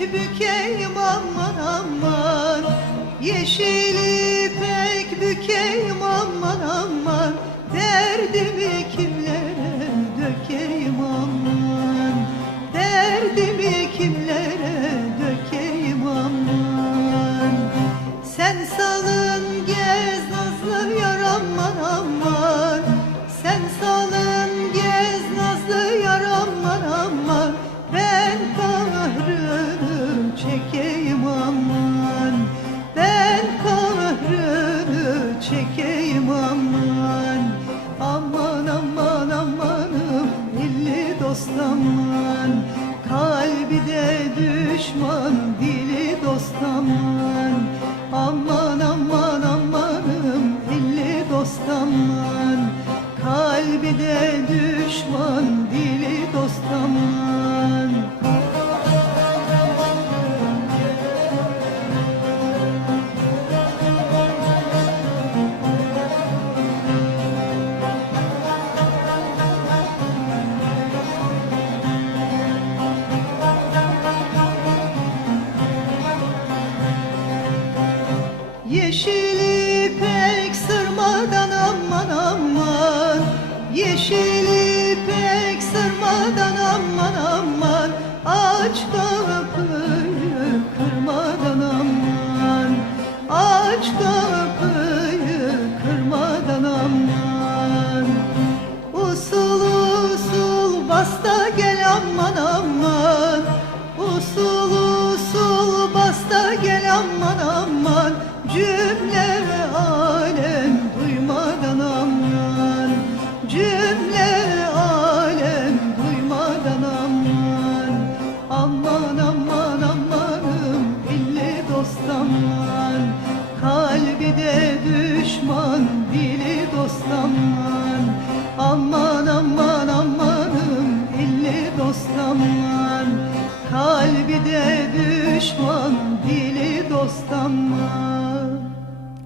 bükeyim aman aman Yeşili pek bükeyim aman aman Derdimi kimlere dökeyim aman? Derdimi kimlere dökeyim aman? Sen salın gez düşman dili dost aman Aman aman amanım illi dost aman Kalbi de düşman dili dost ipek sırmadan aman aman. Yeşil ipek sırmadan aman aman. Aç kapıyı kırmadan aman. Aç kapıyı kırmadan aman. Usul usul basta gel aman aman. Usul usul basta gel aman aman. Cüm dostamlar Aman aman amanım dilli dostamlar Kalbi de düşman dili dostamlar